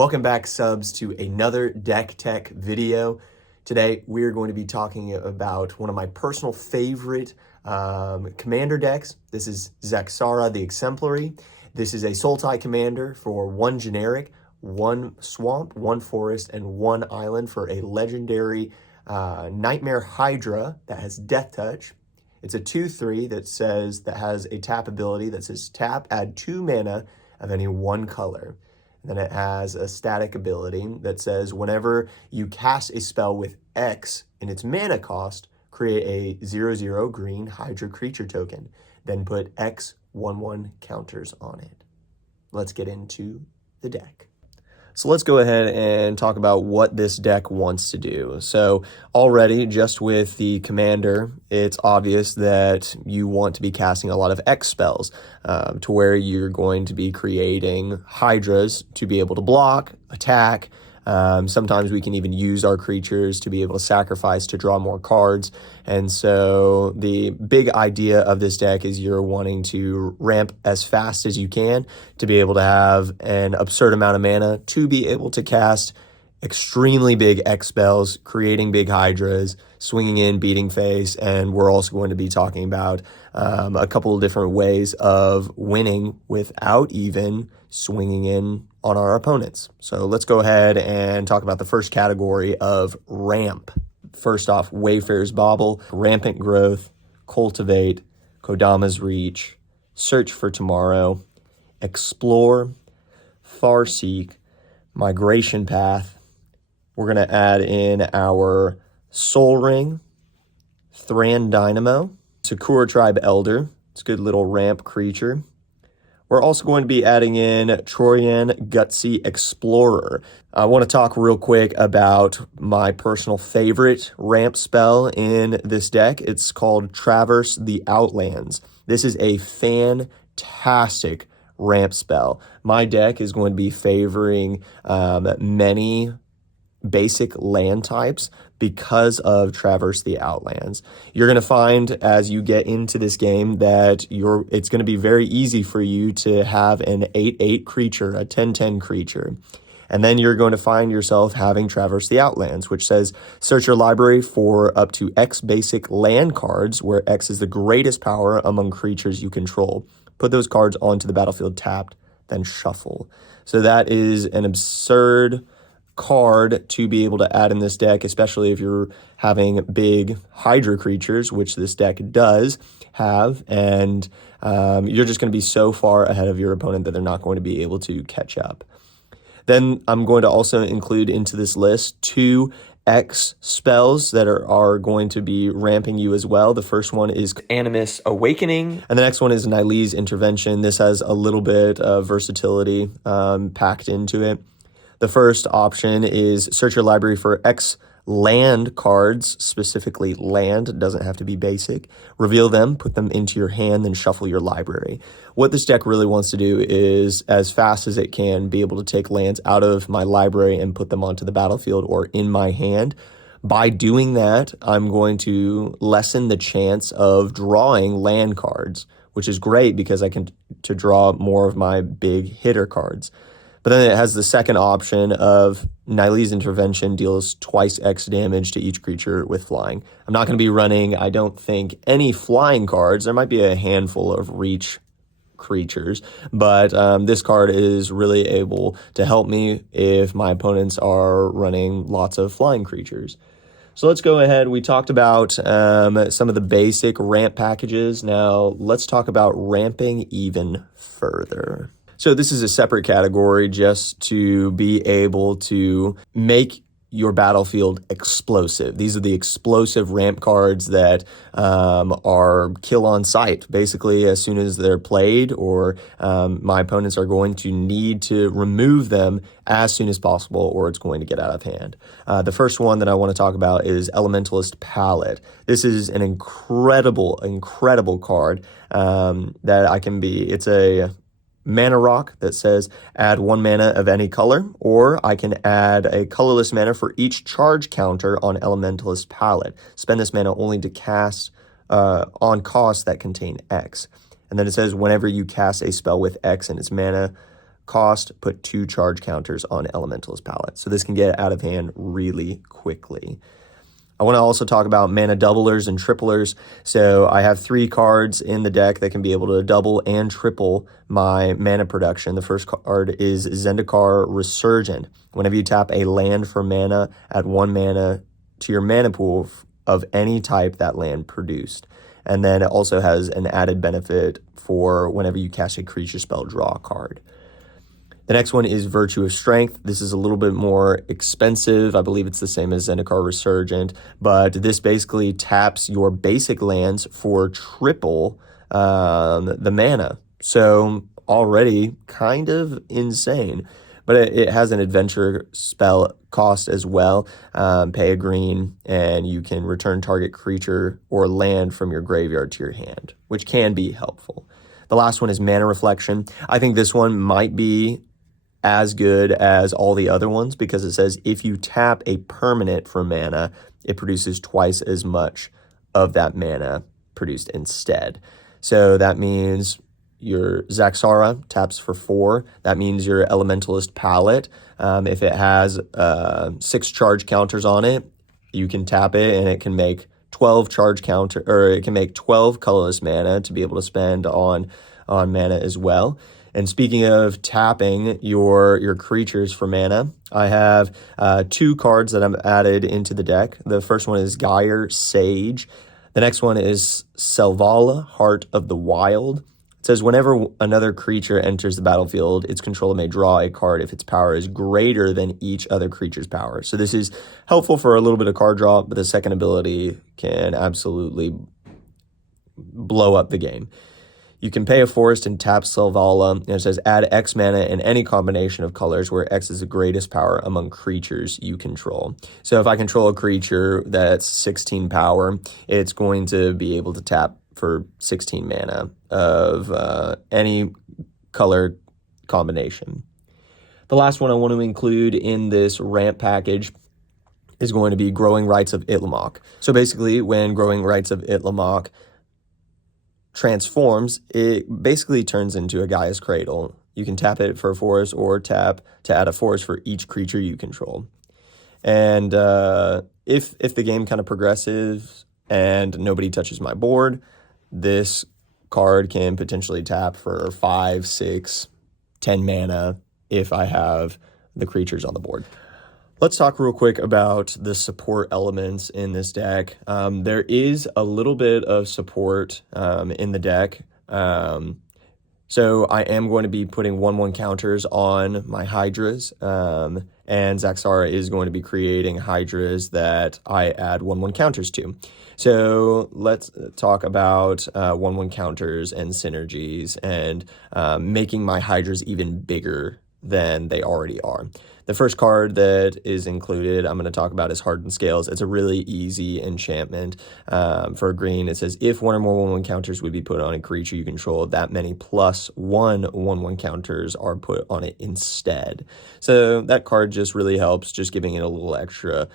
Welcome back, subs, to another deck tech video. Today, we're going to be talking about one of my personal favorite commander decks. This is Zaxara, the Exemplary. This is a Sultai commander for one generic, one swamp, one forest, and one island for a legendary Nightmare Hydra that has Death Touch. It's a 2/3 that has a tap ability that says tap, add 2 mana of any one color. And then it has a static ability that says whenever you cast a spell with X in its mana cost, create a 0/0 green Hydra creature token. Then put X 1/1 counters on it. Let's get into the deck. So let's go ahead and talk about what this deck wants to do. So already, just with the commander, it's obvious that you want to be casting a lot of X spells to where you're going to be creating Hydras to be able to block, attack. Sometimes we can even use our creatures to be able to sacrifice to draw more cards. And so the big idea of this deck is you're wanting to ramp as fast as you can to be able to have an absurd amount of mana to be able to cast extremely big X spells, creating big Hydras, swinging in, beating face, and we're also going to be talking about a couple of different ways of winning without even swinging in on our opponents. So let's go ahead and talk about the first category of ramp. First off, Wayfarer's Bauble, Rampant Growth, Cultivate, Kodama's Reach, Search for Tomorrow, Explore, Farseek, Migration Path. We're going to add in our Soul Ring, Thran Dynamo, Sakura Tribe Elder. It's a good little ramp creature. We're also going to be adding in Troyan Gutsy Explorer. I want to talk real quick about my personal favorite ramp spell in this deck. It's called Traverse the Outlands. This is a fantastic ramp spell. My deck is going to be favoring many basic land types because of Traverse the Outlands. You're going to find as you get into this game that it's going to be very easy for you to have an 8/8 creature, a 10/10 creature. And then you're going to find yourself having Traverse the Outlands, which says search your library for up to X basic land cards, where X is the greatest power among creatures you control. Put those cards onto the battlefield tapped, then shuffle. So that is an absurd card to be able to add in this deck, especially if you're having big Hydra creatures, which this deck does have, and you're just going to be so far ahead of your opponent that they're not going to be able to catch up. Then I'm going to also include into this list 2 X spells that are going to be ramping you as well. The first one is Animus Awakening, and the next one is Nylee's Intervention. This has a little bit of versatility packed into it. The first option is search your library for X land cards, specifically land. It doesn't have to be basic. Reveal them, put them into your hand, then shuffle your library. What this deck really wants to do is, as fast as it can, be able to take lands out of my library and put them onto the battlefield or in my hand. By doing that, I'm going to lessen the chance of drawing land cards, which is great because I can to draw more of my big hitter cards. But then it has the second option of Nylee's Intervention deals twice X damage to each creature with flying. I'm not going to be running, I don't think, any flying cards. There might be a handful of reach creatures, but this card is really able to help me if my opponents are running lots of flying creatures. So let's go ahead. We talked about some of the basic ramp packages. Now let's talk about ramping even further. So this is a separate category just to be able to make your battlefield explosive. These are the explosive ramp cards that are kill on sight. Basically, as soon as they're played or my opponents are going to need to remove them as soon as possible or it's going to get out of hand. The first one that I want to talk about is Elementalist Palette. This is an incredible card that I can be. It's a mana rock that says add 1 mana of any color, or I can add a colorless mana for each charge counter on Elementalist Palette. Spend this mana only to cast on costs that contain X. And then it says whenever you cast a spell with X in its mana cost, put 2 charge counters on Elementalist Palette. So this can get out of hand really quickly. I want to also talk about mana doublers and triplers. So I have 3 cards in the deck that can be able to double and triple my mana production. The first card is Zendikar Resurgent. Whenever you tap a land for mana, add 1 mana to your mana pool of any type that land produced. And then it also has an added benefit for whenever you cast a creature spell, draw a card. The next one is Virtue of Strength. This is a little bit more expensive. I believe it's the same as Zendikar Resurgent, but this basically taps your basic lands for triple the mana. So already kind of insane, but it has an adventure spell cost as well. Pay a green, and you can return target creature or land from your graveyard to your hand, which can be helpful. The last one is Mana Reflection. I think this one might be as good as all the other ones because it says if you tap a permanent for mana, it produces twice as much of that mana produced instead. So that means your Zaxara taps for 4. That means your Elementalist Palette, if it has 6 charge counters on it, you can tap it and it can make 12 charge counter, or it can make 12 colorless mana to be able to spend on mana as well. And speaking of tapping your creatures for mana, I have 2 cards that I've added into the deck. The first one is Gyre Sage. The next one is Selvala, Heart of the Wild. It says whenever another creature enters the battlefield, its controller may draw a card if its power is greater than each other creature's power. So this is helpful for a little bit of card draw, but the second ability can absolutely blow up the game. You can pay a forest and tap Selvala, and it says add X mana in any combination of colors where X is the greatest power among creatures you control. So if I control a creature that's 16 power, it's going to be able to tap for 16 mana of any color combination. The last one I want to include in this ramp package is going to be Growing Rights of Itlimoc. So basically, when Growing Rights of Itlimoc transforms, it basically turns into a Gaia's Cradle. You can tap it for a forest or tap to add a forest for each creature you control. And if the game kind of progresses and nobody touches my board, this card can potentially tap for 5, 6, 10 mana if I have the creatures on the board. Let's talk real quick about the support elements in this deck. There is a little bit of support in the deck. So I am going to be putting 1/1 counters on my Hydras, and Zaxara is going to be creating Hydras that I add 1/1 counters to. So let's talk about 1/1 counters and synergies and making my Hydras even bigger than they already are. The first card that is included I'm going to talk about is Hardened Scales. It's a really easy enchantment for green. It says if 1 or more 1/1 counters would be put on a creature you control, that many plus 1 1/1 counters are put on it instead. So that card just really helps, just giving it a little extra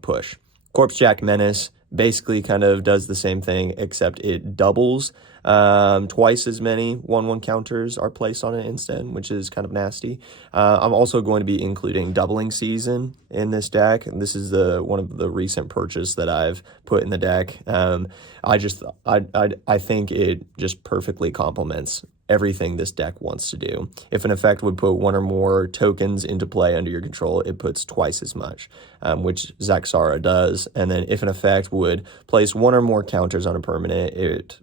push. Corpsejack Menace basically kind of does the same thing, except it doubles. Twice as many 1/1 counters are placed on it instead, which is kind of nasty. I'm also going to be including Doubling Season in this deck. This is one of the recent purchase that I've put in the deck. I think it just perfectly complements everything this deck wants to do. If an effect would put 1 or more tokens into play under your control, it puts twice as much, which Zaxara does. And then if an effect would place 1 or more counters on a permanent, it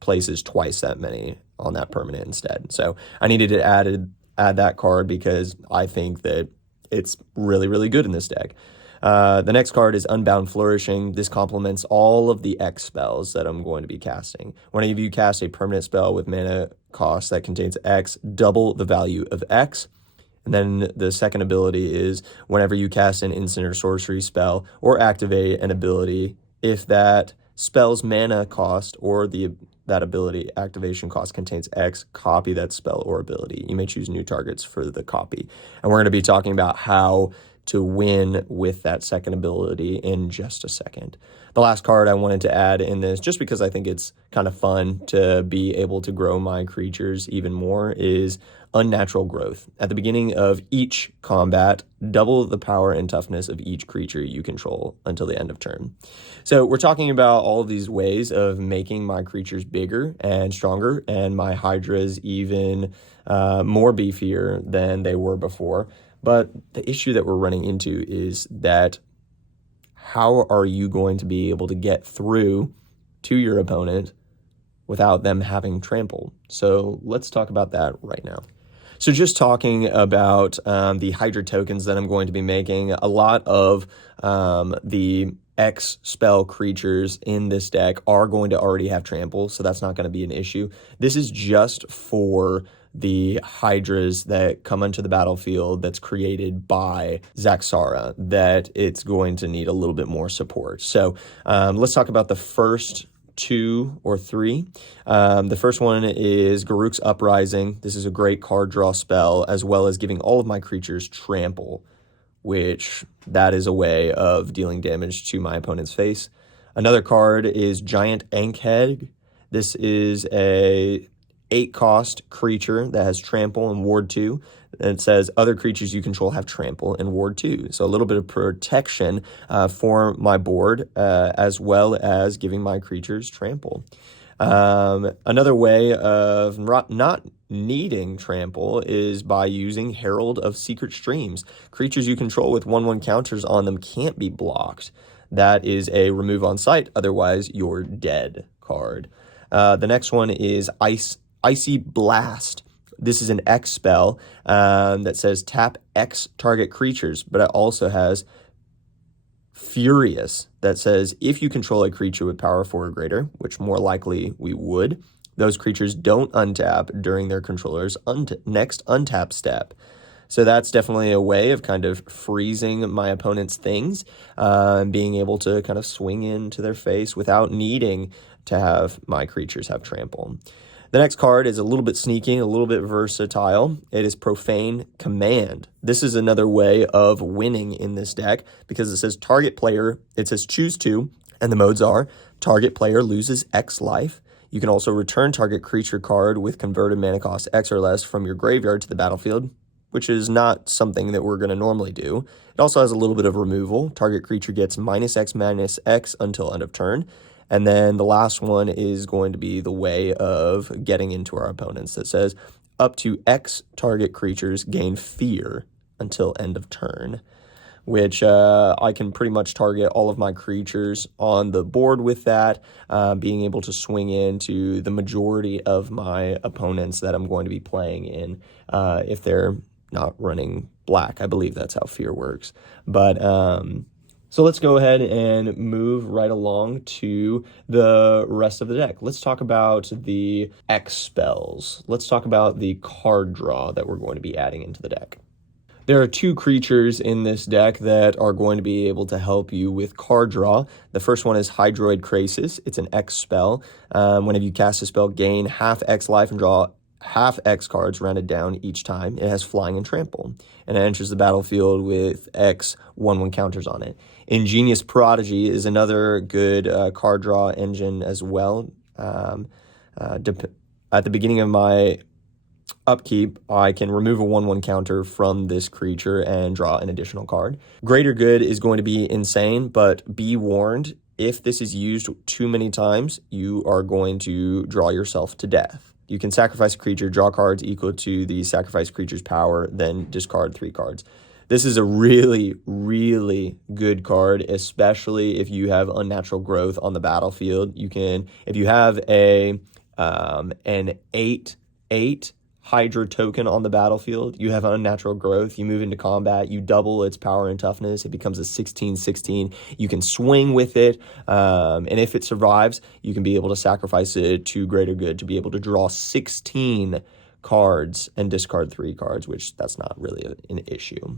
places twice that many on that permanent instead. So I needed to add that card because I think that it's really, really good in this deck. The next card is Unbound Flourishing. This complements all of the X spells that I'm going to be casting. Whenever you cast a permanent spell with mana cost that contains X, double the value of X. And then the second ability is whenever you cast an instant or sorcery spell or activate an ability, if that spell's mana cost or that ability activation cost contains X, copy that spell or ability. You may choose new targets for the copy. And we're going to be talking about how to win with that second ability in just a second. The last card I wanted to add in this, just because I think it's kind of fun to be able to grow my creatures even more, is unnatural growth. At the beginning of each combat, double the power and toughness of each creature you control until the end of turn. So we're talking about all of these ways of making my creatures bigger and stronger, and my hydras even more beefier than they were before. But the issue that we're running into is that how are you going to be able to get through to your opponent without them having trample? So let's talk about that right now. So just talking about the Hydra tokens that I'm going to be making, a lot of the X spell creatures in this deck are going to already have trample, so that's not going to be an issue. This is just for the Hydras that come onto the battlefield that's created by Zaxara, that it's going to need a little bit more support. So let's talk about the first 2 or 3. The first one is Garruk's Uprising. This is a great card draw spell, as well as giving all of my creatures trample, which that is a way of dealing damage to my opponent's face. Another card is Giant Ankhead. This is a 8-cost creature that has trample and ward 2. And it says other creatures you control have trample and ward 2. So a little bit of protection for my board, as well as giving my creatures trample. Another way of not needing trample is by using Herald of Secret Streams. Creatures you control with 1/1 counters on them can't be blocked. That is a remove on sight, otherwise you're dead card. The next one is Icy Blast. This is an X spell that says tap X target creatures, but it also has Furious that says if you control a creature with power 4 or greater, which more likely we would, those creatures don't untap during their controller's next untap step. So that's definitely a way of kind of freezing my opponent's things, being able to kind of swing into their face without needing to have my creatures have trample. The next card is a little bit sneaky, a little bit versatile. It is Profane Command. This is another way of winning in this deck because it says target player, it says choose 2, and the modes are target player loses X life. You can also return target creature card with converted mana cost X or less from your graveyard to the battlefield, which is not something that we're going to normally do. It also has a little bit of removal. Target creature gets -X until end of turn. And then the last one is going to be the way of getting into our opponents that says up to X target creatures gain fear until end of turn, which I can pretty much target all of my creatures on the board with that, being able to swing into the majority of my opponents that I'm going to be playing in if they're not running black. I believe that's how fear works. But so let's go ahead and move right along to the rest of the deck. Let's talk about the X spells. Let's talk about the card draw that we're going to be adding into the deck. There are 2 creatures in this deck that are going to be able to help you with card draw. The first one is Hydroid Krasis. It's an X spell. Whenever you cast a spell, gain half X life and draw half X cards rounded down each time. It has flying and trample, and it enters the battlefield with X 1/1 counters on it. Ingenious Prodigy is another good card draw engine as well. At the beginning of my upkeep, I can remove a 1/1 counter from this creature and draw an additional card. Greater Good is going to be insane, but be warned, if this is used too many times, you are going to draw yourself to death. You can sacrifice a creature, draw cards equal to the sacrificed creature's power, then discard 3 cards. This is a really, really good card, especially if you have unnatural growth on the battlefield. You can, if you have an 8/8 Hydra token on the battlefield, you have unnatural growth, you move into combat, you double its power and toughness, it becomes a 16/16. You can swing with it, and if it survives, you can be able to sacrifice it to Greater Good to be able to draw 16 cards and discard 3 cards, which that's not really an issue.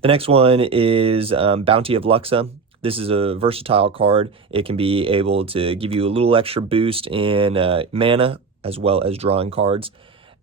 The next one is Bounty of Luxa. This is a versatile card. It can be able to give you a little extra boost in mana as well as drawing cards.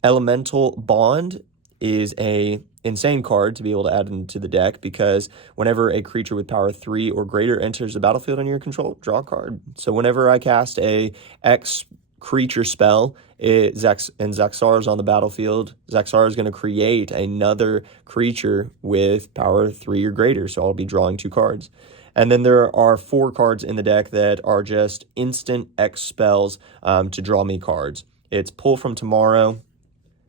Elemental Bond is a insane card to be able to add into the deck because whenever a creature with power 3 or greater enters the battlefield under your control, draw a card. So whenever I cast a X creature spell, and Zaxara is on the battlefield, Zaxara is going to create another creature with power 3 or greater, so I'll be drawing 2 cards. And then there are 4 cards in the deck that are just instant X spells to draw me cards. It's Pull from Tomorrow,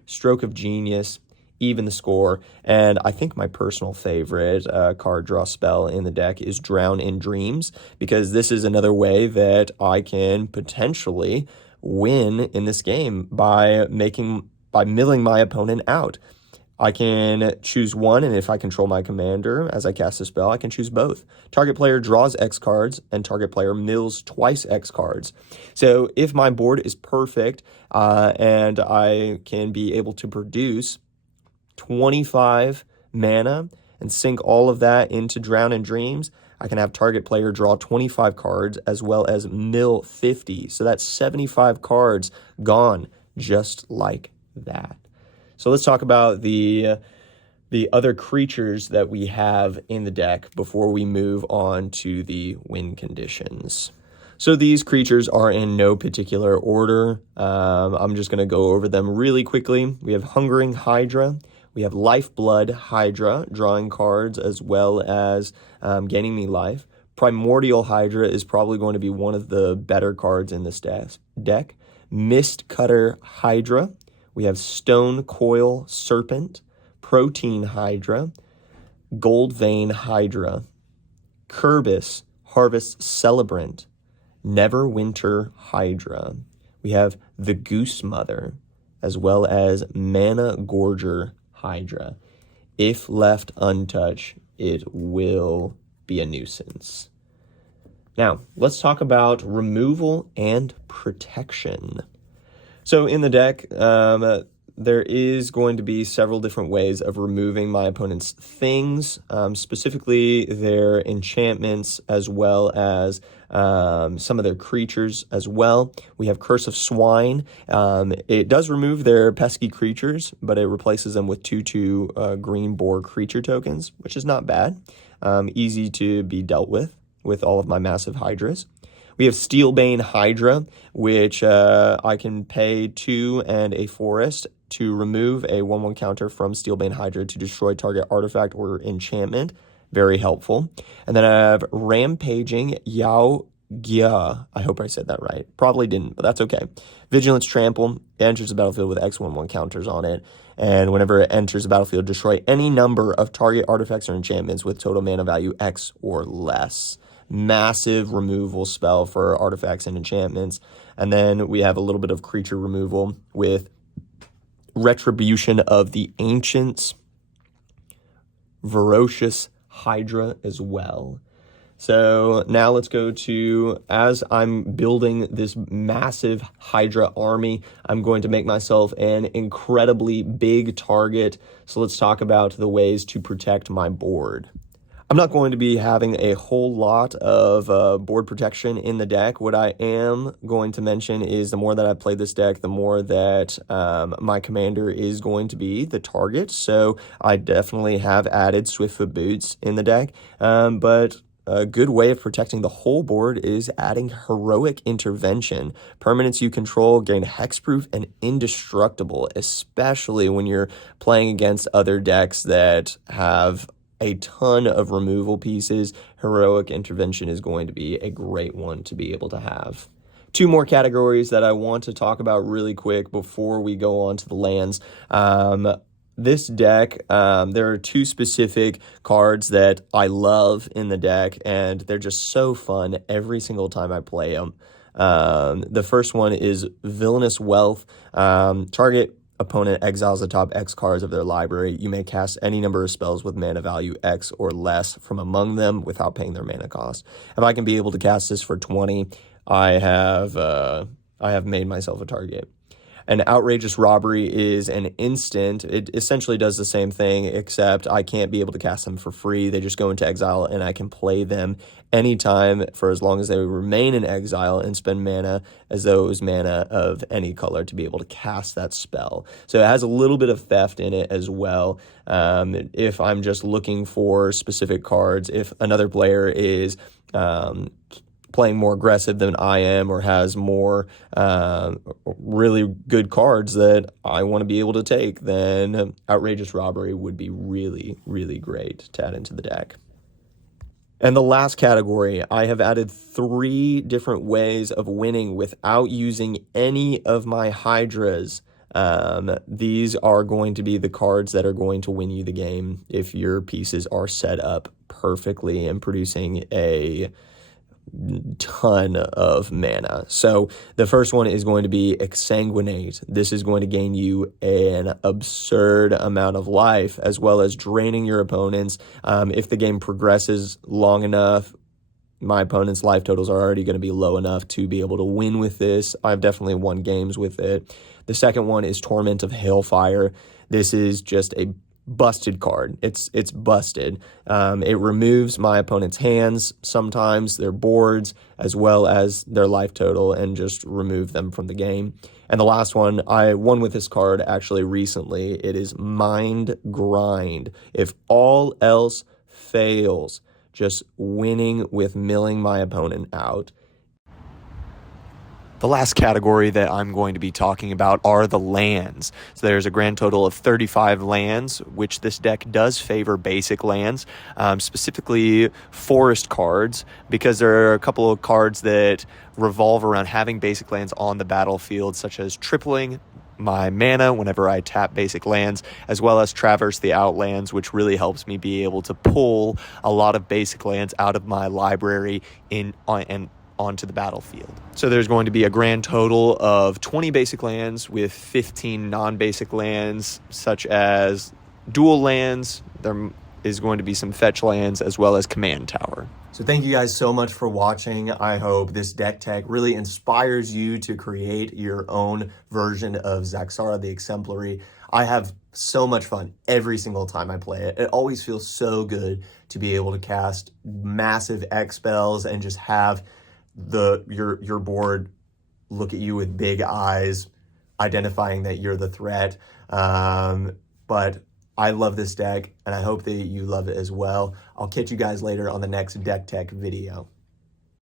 Stroke of Genius, Even the Score, and I think my personal favorite card draw spell in the deck is Drown in Dreams, because this is another way that I can potentially win in this game by milling my opponent out. I can choose one, and if I control my commander as I cast a spell, I can choose both. Target player draws X cards, and target player mills twice X cards. So if my board is perfect, and I can be able to produce 25 mana and sink all of that into Drown in Dreams, I can have target player draw 25 cards as well as mill 50. So that's 75 cards gone just like that. So let's talk about the other creatures that we have in the deck before we move on to the win conditions. So these creatures are in no particular order. I'm just going to go over them really quickly. We have Hungering Hydra. We have Lifeblood Hydra, drawing cards as well as gaining me life. Primordial Hydra is probably going to be one of the better cards in this deck. Mist Cutter Hydra. We have Stone Coil Serpent, Protein Hydra, Gold Vein Hydra, Kerbis Harvest Celebrant, Neverwinter Hydra. We have the Goose Mother, as well as Mana Gorger Hydra. If left untouched, it will be a nuisance. Now, let's talk about removal and protection. So in the deck, there is going to be several different ways of removing my opponent's things, specifically their enchantments as well as some of their creatures as well. We have Curse of Swine. It does remove their pesky creatures, but it replaces them with 2/2 green boar creature tokens, which is not bad. Easy to be dealt with all of my massive hydras. We have Steelbane Hydra, which I can pay 2 and a forest to remove a 1/1 counter from Steelbane Hydra to destroy target artifact or enchantment. Very helpful. And then I have Rampaging Yao Gia. I hope I said that right. Probably didn't, but that's okay. Vigilance Trample. It enters the battlefield with X 1/1 counters on it. And whenever it enters the battlefield, destroy any number of target artifacts or enchantments with total mana value X or less. Massive removal spell for artifacts and enchantments. And then we have a little bit of creature removal with Retribution of the Ancients, Ferocious Hydra as well. So now let's go to, as I'm building this massive Hydra army, I'm going to make myself an incredibly big target. So let's talk about the ways to protect my board. I'm not going to be having a whole lot of board protection in the deck. What I am going to mention is the more that I play this deck, the more that my commander is going to be the target. So I definitely have added Swiftfoot Boots in the deck. But a good way of protecting the whole board is adding Heroic Intervention. Permanents you control gain hexproof and indestructible, especially when you're playing against other decks that have a ton of removal pieces. Heroic Intervention is going to be a great one to be able to have. 2 more categories that I want to talk about really quick before we go on to the lands. This deck, there are 2 specific cards that I love in the deck, and they're just so fun every single time I play them. The first one is Villainous Wealth. Target opponent exiles the top X cards of their library. You may cast any number of spells with mana value X or less from among them without paying their mana cost. If I can be able to cast this for 20, I have made myself a target. An Outrageous Robbery is an instant. It essentially does the same thing, except I can't be able to cast them for free. They just go into exile, and I can play them anytime for as long as they remain in exile and spend mana as though it was mana of any color to be able to cast that spell. So it has a little bit of theft in it as well. If I'm just looking for specific cards, if another player is playing more aggressive than I am or has more really good cards that I want to be able to take, then Outrageous Robbery would be really, really great to add into the deck. And the last category, I have added 3 different ways of winning without using any of my Hydras. These are going to be the cards that are going to win you the game if your pieces are set up perfectly and producing a ton of mana. So the first one is going to be Exsanguinate. This is going to gain you an absurd amount of life, as well as draining your opponents. If the game progresses long enough, my opponent's life totals are already going to be low enough to be able to win with this. I've definitely won games with it. The second one is Torment of Hailfire. This is just a busted card. It's busted. It removes my opponent's hands, sometimes their boards, as well as their life total, and just remove them from the game. And the last one, I won with this card actually recently. It is Mind Grind. If all else fails, just winning with milling my opponent out. The last category that I'm going to be talking about are the lands. So there's a grand total of 35 lands, which this deck does favor basic lands, specifically forest cards, because there are a couple of cards that revolve around having basic lands on the battlefield, such as tripling my mana whenever I tap basic lands, as well as Traverse the Outlands, which really helps me be able to pull a lot of basic lands out of my library and onto the battlefield. So there's going to be a grand total of 20 basic lands with 15 non-basic lands, such as dual lands. There is going to be some fetch lands, as well as command tower. So thank you guys so much for watching. I hope this deck tech really inspires you to create your own version of Zaxara the Exemplary. I have so much fun every single time I play it. It always feels so good to be able to cast massive X spells and just have your board look at you with big eyes, identifying that you're the threat. But I love this deck, and I hope that you love it as well. I'll catch you guys later on the next deck tech video.